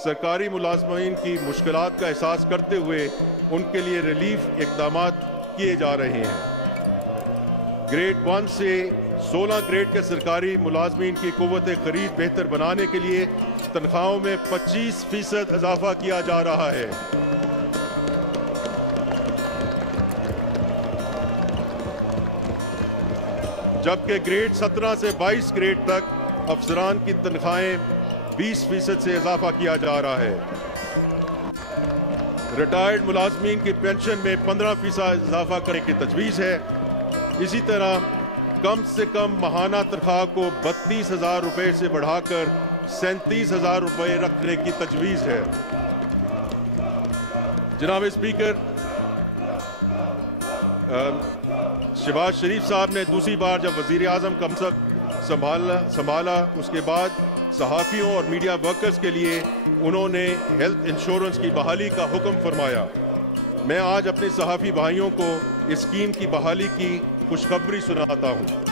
सरकारी मुलाजमीन की मुश्किलात का एहसास करते हुए उनके लिए रिलीफ इक़दामात किए जा रहे हैं। ग्रेड 1 से 16 ग्रेड के सरकारी मुलाजमीन की क़ुव्वत ख़रीद बेहतर बनाने के लिए तनख्वाहों में 25% इजाफा किया जा रहा है। जबकि ग्रेड 17 से 22 ग्रेड तक अफसरान की तनख्वाहें 20% से इजाफा किया जा रहा है। रिटायर्ड मुलाजमीन की पेंशन में 15% इजाफा करने की तजवीज़ है। इसी तरह कम से कम माहाना तनख्वाह को 32,000 रुपये से बढ़ाकर 37,000 रुपये रखने की तजवीज़ है। जनाब स्पीकर, शहबाज शरीफ साहब ने दूसरी बार जब वज़ीर आज़म का मनसब संभाला उसके बाद सहाफ़ियों और मीडिया वर्कर्स के लिए उन्होंने हेल्थ इंश्योरेंस की बहाली का हुक्म फरमाया। मैं आज अपने सहाफ़ी भाइयों को इस स्कीम की बहाली की खुशखबरी सुनाता हूँ।